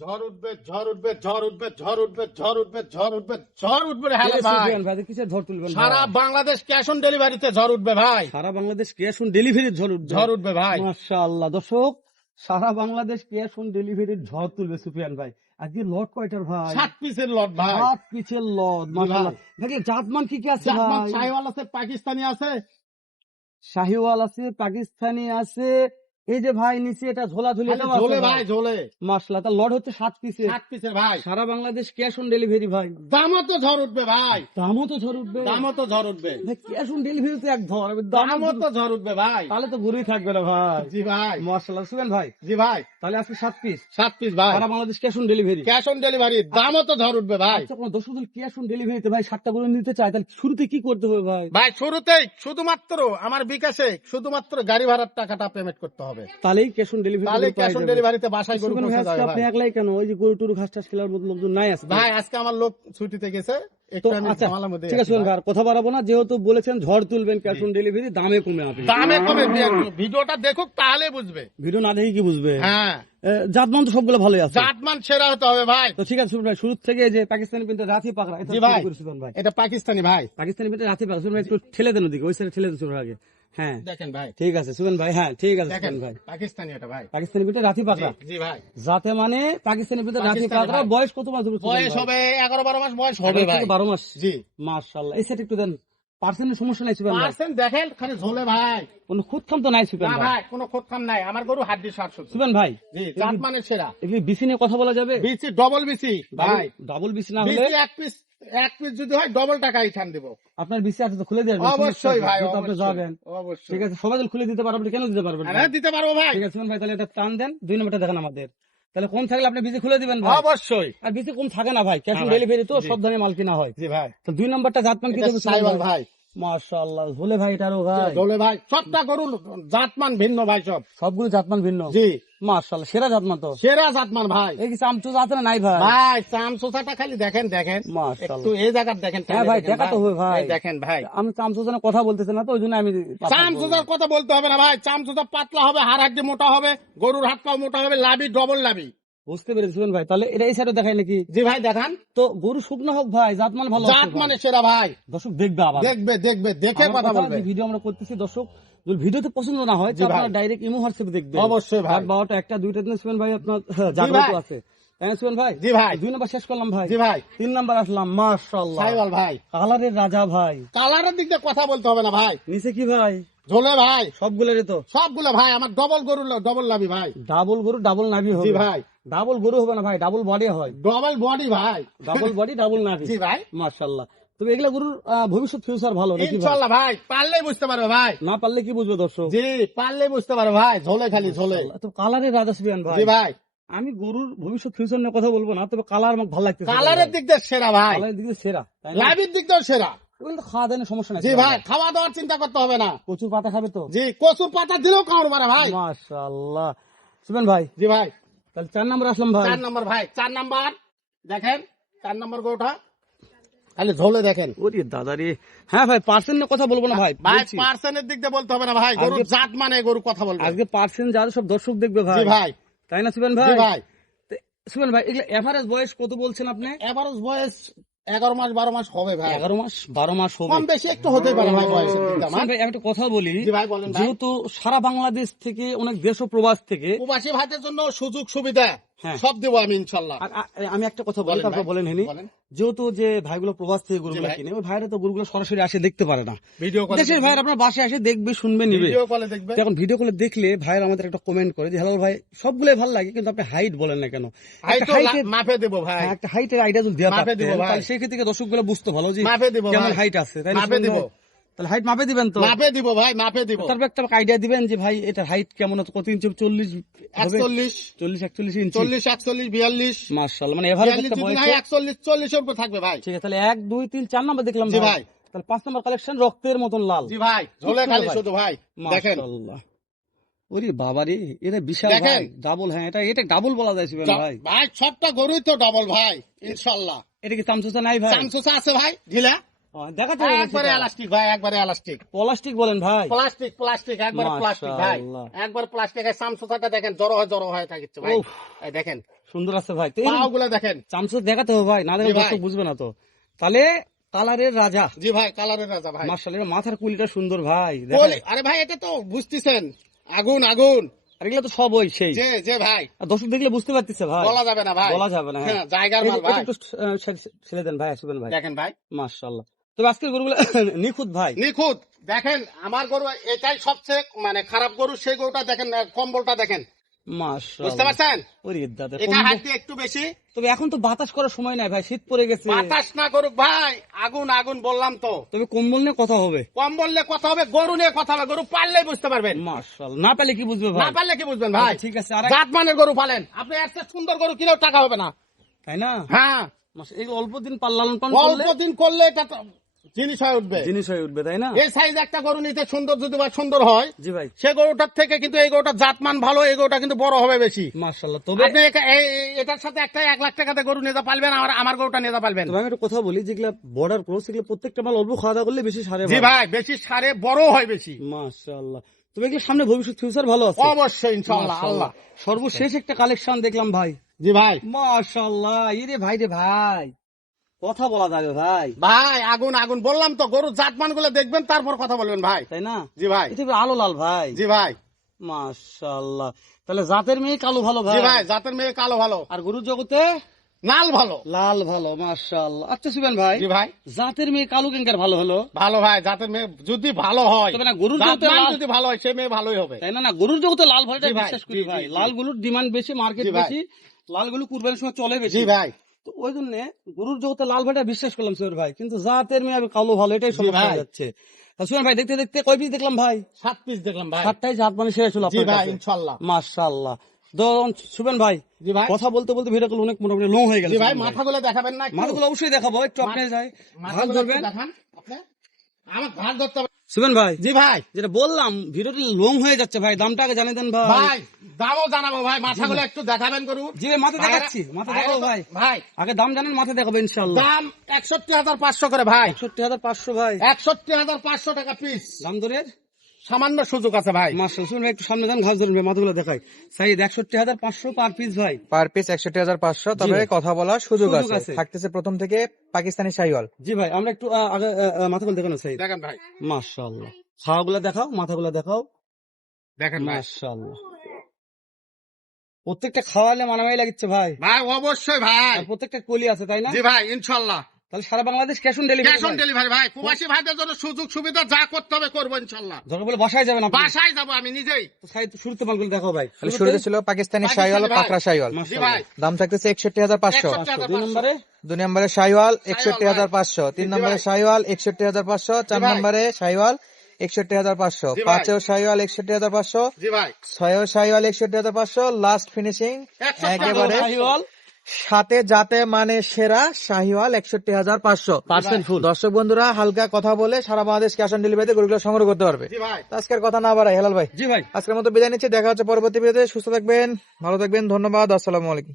ঝড় উঠবে ঝড় উঠবে ঝড় উঠবে ঝড় উঠবে ঝড় উঠবে ঝড় উঠবে ঝড় উঠবে রে হালি ভাই। সুফিয়ান ভাই? কিসের ঝড় তুলবেন সারা বাংলাদেশ ক্যাশ অন ডেলিভারিতে ঝড় উঠবে ভাই। সারা বাংলাদেশ ক্যাশ অন ডেলিভারির ঝড় উঠবে। ঝড় উঠবে ভাই। মাশাআল্লাহ। দর্শক সারা বাংলাদেশ ক্যাশ অন ডেলিভারির ঝড় তুলবে সুফিয়ান ভাই। আজকে লট কয়টার ভাই? সাত পিসের লট ভাই। সাত লট মাশাআল্লাহ। ভাই জাতমান কি কি আছে জাতমান শাহিওয়াল আছে পাকিস্তানি আছে। শাহিওয়াল আছে পাকিস্তানি আছে। এই যে ভাই নিচে এটা ঝোলা ঝুলি ঝোলে ভাই ঝোলে। মাশাআল্লাহ তার লট হচ্ছে সাত পিসের সাত পিসের ভাই। সারা বাংলাদেশ ক্যাশ অন ডেলিভারি ভাই। দামও তো ঝড় উঠবে ভাই। দামও তো ঝড় উঠবে। দামও তো ঝড় উঠবে। ক্যাশ অন ডেলিভারি তো এক ধর দামও তো ঝড় উঠবে ভাই। তাহলে তো ঘুরেই থাকবে না ভাই। জি ভাই। মাশাআল্লাহ সুবেন ভাই। জি ভাই। তাহলে আজকে সাত পিস সাত পিস ভাই। সারা Bangladesh cash on delivery cash on delivery দামও তো ঝড় উঠবে ভাই। আচ্ছা কোনো দশ বছর ক্যাশ অন ডেলিভারিতে ভাই সাতটা করে নিতে চায় তাহলে শুরুতে কি করতে হবে ভাই? ভাই শুরুতেই শুধুমাত্র আমার বিকাশে শুধুমাত্র গাড়ি ভাড়ার টাকাটা পেমেন্ট করতে হবে। তাহলেই ক্যাশ অন ডেলিভারি তাহলে ক্যাশ অন ডেলিভারিতে বাসায় গরু পৌঁছে যাবে আপনি একলাই কেন? ওই যে গরু টরু ঘাস টাস খেলার মতো লোকজন নাই আছে ভাই আজকে আমার লোক ছুটিতে গেছে আচ্ছা ঠিক আছে কথা বাড়াবো না যেহেতু বলেছেন ঝড় তুলবেন ক্যাশ অন ডেলিভারি দামে কমে আপনি। দামে কমে ভিডিওটা দেখুক তাহলে বুঝবে। ভিডিও না দেখে কি বুঝবে? হ্যাঁ। জাতমান তো সবগুলো ভালোই আছে। জাতমান সেরা হতে হবে ভাই। তো ঠিক আছে ভাই শুরু থেকে যে পাকিস্তানি প্রিন্টের রাথি পাকড়া এটা ভাই। এটা পাকিস্তানি ভাই। পাকিস্তানি প্রিন্টের রাথি পাকড়া ভাই একটু ঠেলে দেন ওদিকে ওই সাইডে ঠেলে দেন আগে। হ্যাঁ। দেখেন ভাই। ঠিক আছে সুবেন ভাই হ্যাঁ ঠিক আছে দেখেন ভাই। পাকিস্তানি এটা ভাই। পাকিস্তানি পাকড়া। জি ভাই। যাতে মানে পাকিস্তানি পাকড়া বয়স কত মাস বয়স হবে এগারো বারো মাস বয়স হবে ভাই থেকে বারো মাস? জি। মাশাআল্লাহ। এই সেট একটু দেন। পার্সেন্টের সমস্যা নাই সুবেন ভাই। পার্সেন্ট দেখেন খালি ঝোলে ভাই। কোনো খুদ খাম তো নাই সুবেন ভাই? ভাই কোনো খোঁজখান নাই। আমার গরু হাড্ডি সত্তর সুবেন ভাই জি জাতমানের সেরা। এগুলি বিসি নিয়ে কথা বলা যাবে? বিসি ডবল বিসি ভাই। ডাবল বিসি না হলে বিসি এক পিস এক পিস যদি হয় ডবল টাকা দিব। আপনার বিসি আছে তো খুলে অবশ্যই ভাই আপনি যাবেন। অবশ্যই। ঠিক আছে সবাই খুলে দিতে পারবেন কেন দিতে পারবেন না? দিতে পারব ভাই। ঠিক আছে ভাই তাহলে এটা টান দেন। দুই নম্বরটা দেখেন আমাদের। তাহলে কোন থাকলে আপনি বিসি খুলে দিবেন ভাই। অবশ্যই। আর বিসি কম থাকে না ভাই। ক্যাশ অন হ্যাঁ ডেলিভারি তো সব ধরনের মাল কিনা হয়। জি ভাই। তো দুই নম্বরটা জাতমান কি দেবেন দেবে ভাই। মাশাআল্লাহ। ভোলে ভাই এটারও ভাই। ডোলে ভাই সবটা গরু জাতমান ভিন্ন ভাই সব। সবগুলো জাতমান ভিন্ন। জি। মাশাআল্লাহ সেরা জাতমান তো। সেরা জাতমান ভাই। এই কি চামচু আছে না নাই ভাই? ভাই চাম খালি দেখেন দেখেন। মাশাআল্লাহ। একটু এই জায়গা দেখেন হ্যাঁ ভাই, দেখা তো হবে ভাই। দেখেন ভাই। আমি চামচু কথা বলতেছি না তো ওই জন্য আমি চাম সোসার কথা বলতে হবে না ভাই। চাম সোসা পাতলা হবে হাড় হাড্ডি মোটা হবে গরুর হাত পাও মোটা হবে লাভি ডবল লাভি। বুঝতে পেরেছি সুমন ভাই। তাহলে এটা এই সাইডে দেখাই নাকি? জি ভাই দেখান। তো গরু শুকনো হোক ভাই জাত মানে ভালো জাত ভাই। মানে সেরা ভাই। দর্শক দেখবে আবার। দেখবে দেখবে দেখে কথা বলবে। ভিডিও আমরা করতেছি দর্শক যদি ভিডিওতে পছন্দ না হয় জি তো আপনারা ডাইরেক্ট ইমো হোয়াটসঅ্যাপে দেখবেন। অবশ্যই ভাই। বারোটা একটা দুইটা দিন সুমন ভাই আপনার জাগ্রত আছে। ভাই? জি ভাই। দুই নাম্বার শেষ করলাম ভাই। জি ভাই। তিন নাম্বার আসলাম মাশাআল্লাহ। সাইবাল ভাই। কালারের রাজা ভাই। কালারের দিক দিয়ে কথা বলতে হবে না ভাই। নিচে কি ভাই? ঝোলে ভাই। সবগুলোরই তো। সবগুলো ভাই আমার ডবল গরু ডবল ভাই। ডাবল গরু ডাবল নাভি জি ভাই। ডাবল গরু হবে না ভাই ডাবল বডি হয়। ডবল বডি ভাই। ডাবল বডি ডাবল নাভি। জি ভাই। মাশাআল্লাহ। তবে এগুলা গরুর ভবিষ্যৎ ফিউচার ভালো নাকি ভাই? পারলেই বুঝতে পারবে ভাই। না পারলে কি বুঝবে দর্শক? জি পারলেই বুঝতে পারবে ভাই। ঝোলে খালি ঝোলে। তো কালারের রাজা সুবিয়ান ভাই। জি ভাই। আমি গরুর ভবিষ্যৎ ফিউচার নিয়ে কথা বলব না তবে কালার আমাকে ভালো লাগছে কালারের দিক দিয়ে সেরা ভাই। কালারের দিকে সেরা তাই না? লাভির দিক দিয়েও সেরা। ওগুলো খাওয়া দাওয়ার সমস্যা নাই। জি ভাই খাওয়া দাওয়ার চিন্তা করতে হবে না। প্রচুর পাতা খাবে তো? জি কচুর পাতা দিলেও কামড় মারে ভাই। মাশাআল্লাহ। সুবেন ভাই জি ভাই। তাহলে চার নাম্বার আসলাম ভাই। চার নম্বর ভাই চার নাম্বার। দেখেন চার নম্বর গরুটা। খালি ঝোলে দেখেন। ওরে দাদা রে। হ্যাঁ ভাই পার্সেন্ট নিয়ে কথা বলব না ভাই। পার্সেন্টের দিক দিয়ে বলতে হবে না ভাই। গরুর জাত মানে গরু কথা বলবে। আজকে পার্সেন্ট যারা সব দর্শক দেখবে ভাই। ভাই। তাই না সুবেন ভাই? ভাই। সুবেন ভাই এগুলো এভারেজ বয়স কত বলছেন আপনি? এভারেজ বয়স এগারো মাস বারো মাস হবে ভাই। এগারো মাস বারো মাস হবে। কম বেশি একটু হতে পারে ভাই। সুবেন ভাই আমি একটা কথা বলি। জি ভাই বলেন যেহেতু সারা বাংলাদেশ থেকে অনেক দেশ ও প্রবাস থেকে প্রবাসী ভাইদের জন্য সুযোগ সুবিধা হ্যাঁ। সব দেবো আমি ইনশাল্লাহ। আমি একটা কথা বলি তারপর বলেন হেনি। যেহেতু যে ভাইগুলো প্রবাস থেকে গরুগুলো কিনে ওই ভাইরা তো গরুগুলো সরাসরি আসে দেখতে পারে না। ভিডিও কলে দেশের ভাইরা আপনার বাসায় আসে দেখবে শুনবে নিবে। ভিডিও কলে দেখবে। এখন ভিডিও কলে দেখলে ভাইরা আমাদের একটা কমেন্ট করে যে হ্যালো ভাই সবগুলোই ভালো লাগে কিন্তু আপনি হাইট বলেন না কেন? মাপে দেবো ভাই। হ্যাঁ, একটা হাইটের আইডিয়া যদি দেওয়া সেই ক্ষেত্রে দর্শকগুলো বুঝতে ভালো যে কেমন হাইট আছে? তাই মাপে দিব। তাহলে হাইট মাপে দিবেন তো? মাপে দিব ভাই মাপে দিব। তারপর একটা আইডিয়া দিবেন যে ভাই এটার হাইট কেমন কত ইঞ্চি চল্লিশ একচল্লিশ চল্লিশ একচল্লিশ ইঞ্চি চল্লিশ একচল্লিশ বিয়াল্লিশ। মার্শাল মানে এভারেজ একচল্লিশ চল্লিশের উপর থাকবে ভাই। ঠিক আছে তাহলে এক দুই তিন চার নাম্বার দেখলাম ভাই। তাহলে পাঁচ নাম্বার কালেকশন রক্তের মতন লাল। জি ভাই ঝোলে খালি শুধু ভাই। দেখেন। ওরে বাবা রে এটা বিশাল ভাই। ডাবল হ্যাঁ এটা এটা ডাবল বলা যায় ভাই। ভাই সবটা গরুই তো ডবল ভাই ইনশাল্লাহ এটা কি চামচুসা নাই ভাই? চামচুসা আছে ভাই ঢিলা। দেখাতে একবারে এলাস্টিক ভাই একবারে এলাস্টিক প্লাস্টিক বলেন ভাই। প্লাস্টিক প্লাস্টিক একবার প্লাস্টিক ভাই। একবার প্লাস্টিক চামচুসাটা দেখেন জড়ো হয় জড়ো হয় থাকিচ্ছে ভাই। দেখেন। সুন্দর আছে ভাই। তো এই পাও গুলা দেখেন। চামচ দেখাতে হবে ভাই না দেখে জি ভাই। দর্শক বুঝবে না তো। তাহলে কালারের রাজা। জি ভাই কালারের রাজা ভাই। মাথার কুলিটা সুন্দর ভাই। আরে ভাই এটা তো বুঝতেছেন। আগুন আগুন। আর এগুলো তো সব ওই সেই। যে ভাই। দর্শক দেখলে বুঝতে পারতেছে ভাই। বলা যাবে না ভাই। বলা যাবে না হ্যাঁ। হ্যাঁ, জায়গার মাল ভাই। ছেড়ে- ছেড়ে দেন ভাই আসবেন ভাই। দেখেন ভাই। মার্শাল্লাহ তবে আজকের গরুগুলো নিখুঁত ভাই। নিখুঁত। দেখেন আমার গরু এটাই সবচেয়ে মানে খারাপ গরু সেই গরুটা দেখেন কম্বলটা দেখেন। বুঝতে পারছেন? এটা কম্বল- হাঁটতে একটু বেশি। তবে এখন তো বাতাস করার সময় নাই ভাই শীত পড়ে গেছে। বাতাস না করুক ভাই আগুন আগুন বললাম তো। তবে কম্বল নিয়ে কথা হবে। কথা গরু নিয়ে কথা হবে গরু পাললেই বুঝতে পারবেন। মার্শাল না পেলে কি বুঝবে না পারলে কি বুঝবেন ভাই? আচ্ছা, ঠিক আছে আর জাত মানের গরু পালেন। আপনি সুন্দর গরু কিনেও টাকা হবে না। তাই না? হ্যাঁ। মাস- অল্প দিন পাল লালন পালন অল্প দিন করলে এটা জিনিস হয়ে উঠবে। জিনিস হয়ে উঠবে তাই না? এই সাইজ একটা গরু নিতে সুন্দর যদি বা সুন্দর হয় জি ভাই। সে গরুটার থেকে কিন্তু এই গরুটার জাতমান ভালো এই গরুটা কিন্তু বড় হবে বেশি। তবে আপনি এটার সাথে একটা এক লাখ টাকাতে গরু নিতে পারবেন আর আমার গরুটা নিতে পারবেন আমি একটা কথা বলি যেগুলা বর্ডার ক্রস এগুলো প্রত্যেকটা মাল অল্প খাওয়া দাওয়া করলে বেশি সারে জি ভাই বেশি সারে বড় হয় বেশি। মাশাআল্লাহ। তবে এগুলো সামনে ভবিষ্যৎ ফিউচার ভালো আছে। অবশ্যই ইনশাল্লাহ মাশাআল্লাহ। আল্লাহ। সর্বশেষ একটা কালেকশন দেখলাম ভাই। জি ভাই। মাশাআল্লাহ ইরে ভাই রে ভাই। কথা বলা যাবে ভাই। ভাই আগুন আগুন। বললাম তো গরুর জাতমানগুলো দেখবেন তারপর কথা বলবেন ভাই। তাই না? জি ভাই। আলো লাল ভাই? জি ভাই। মাশাআল্লাহ। তাহলে জাতের মেয়ে কালো ভালো ভাই? ভাই জাতের মেয়ে কালো ভালো। আর গরুর জগতে? নাল ভালো। লাল ভালো মাশাআল্লাহ। আচ্ছা সুবেন ভাই জি ভাই। জাতের মেয়ে কালো কেঙ্কার ভালো হলো? ভালো ভাই জাতের মেয়ে যদি ভালো হয় তবে না গরুর জগতে যদি ভালো হয় সে মেয়ে ভালোই হবে। তাই না না গরুর জগতে লাল ভাইটা ভাই, বিশ্বাস করি ভাই। লাল গরুর ডিমান্ড বেশি মার্কেট। বেশি লাল গরু কুরবানির সময় চলে বেশি। জি ভাই। তো ওই জন্য গরুর জগতে লাল ভাইটা বিশ্বাস করলাম সুবেন ভাই। কিন্তু জাতের মেয়ে কালো ভালো এটাই সমস্যা হয়ে যাচ্ছে। সুবেন ভাই দেখতে দেখতে কয় পিস দেখলাম ভাই? সাত পিস দেখলাম ভাই। সাতটাই জাত মানে শেষ হলো জি আপনার ভাই মাশাআল্লাহ সুবেন কথা বলতে বলতে ভিডিও অনেক মোটামুটি লং হয়ে গেল ভাই মাথাগুলো দেখাবেন না? মাথাগুলো অবশ্যই দেখাবো একটু আপনি যাই ধরবেন। আমার ধরতে হবে। সুবেন ভাই। জি ভাই। যেটা বললাম ভিডিওটি লং হয়ে যাচ্ছে ভাই দামটা আগে জানিয়ে দেন ভাই। ভাই দামও জানাব ভাই মাথাগুলো একটু দেখাবেন করুন। জি মাথা দেখাচ্ছি মাথা দেখাবো ভাই। ভাই। আগে দাম জানেন মাথা দেখাবো ইনশাআল্লাহ। দাম একষট্টি হাজার পাঁচশো করে ভাই। একষট্টি হাজার পাঁচশো ভাই। একষট্টি হাজার পাঁচশো টাকা পিস দাম দরের সামান্য সুযোগ আছে ভাই। মার্শাল শুনুন একটু সামনে যান ঘাস ধরুন মাথাগুলো দেখাই। সাইড একষট্টি হাজার পাঁচশো পার পিস ভাই। পার পিস একষট্টি হাজার পাঁচশো তবে কথা বলার সুযোগ সুযোগ আছে। থাকতেছে প্রথম থেকে পাকিস্তানি শাহিওয়াল জি ভাই আমরা একটু আগে মাথাগুলো দেখানো সাইড দেখেন ভাই। মার্শাল্লাহ খাওয়াগুলো দেখাও মাথাগুলো দেখাও। দেখেন ভাই। প্রত্যেকটা খাওয়ালে মানামাই লাগছে ভাই। ভাই অবশ্যই ভাই। প্রত্যেকটা কলি আছে তাই না? জি ভাই ইনশাল্লাহ তাহলে সারা Bangladesh cash on cash on delivery delivery ভাই প্রবাসী ভাইদের জন্য সুযোগ সুবিধা যা করতে হবে করব ইনশাল্লাহ। ধরো বলে বাসায় যাবেন আপনি। বাসায় যাব আমি নিজেই। তো সাইড শুরুতে মালগুলো দেখাও ভাই। তাহলে শুরুতে ছিল পাকিস্তানি জি মাশাআল্লাহ। ভাই। দাম থাকতেছে একষট্টি হাজার পাঁচশো। 61,500 দুই নম্বরে? দুই নম্বরে হাজার পাঁচশো। তিন জি নম্বরে হাজার পাঁচশো। চার জি ভাই। নম্বরে শাহিওয়াল একষট্টি হাজার পাঁচশো। পাঁচেও শাহিওয়াল একষট্টি হাজার পাঁচশো। জি ভাই। ছয়েও শাহিওয়াল একষট্টি হাজার পাঁচশো। লাস্ট ফিনিশিং 61,500 একেবারে সাথে যাতে মানে সেরা শাহিওয়াল একষট্টি হাজার পাঁচশো। Percent full. দর্শক বন্ধুরা হালকা কথা বলে সারা বাংলাদেশ ক্যাশ অন ডেলিভারিতে গরুগুলো সংগ্রহ করতে পারবে। জি ভাই। তো আজকের কথা না বাড়াই। হেলাল ভাই জি ভাই। আজকের মতো বিদায় নিচ্ছি। দেখা হচ্ছে পরবর্তী ভিডিওতে। সুস্থ থাকবেন ভালো থাকবেন ধন্যবাদ আসসালামু আলাইকুম।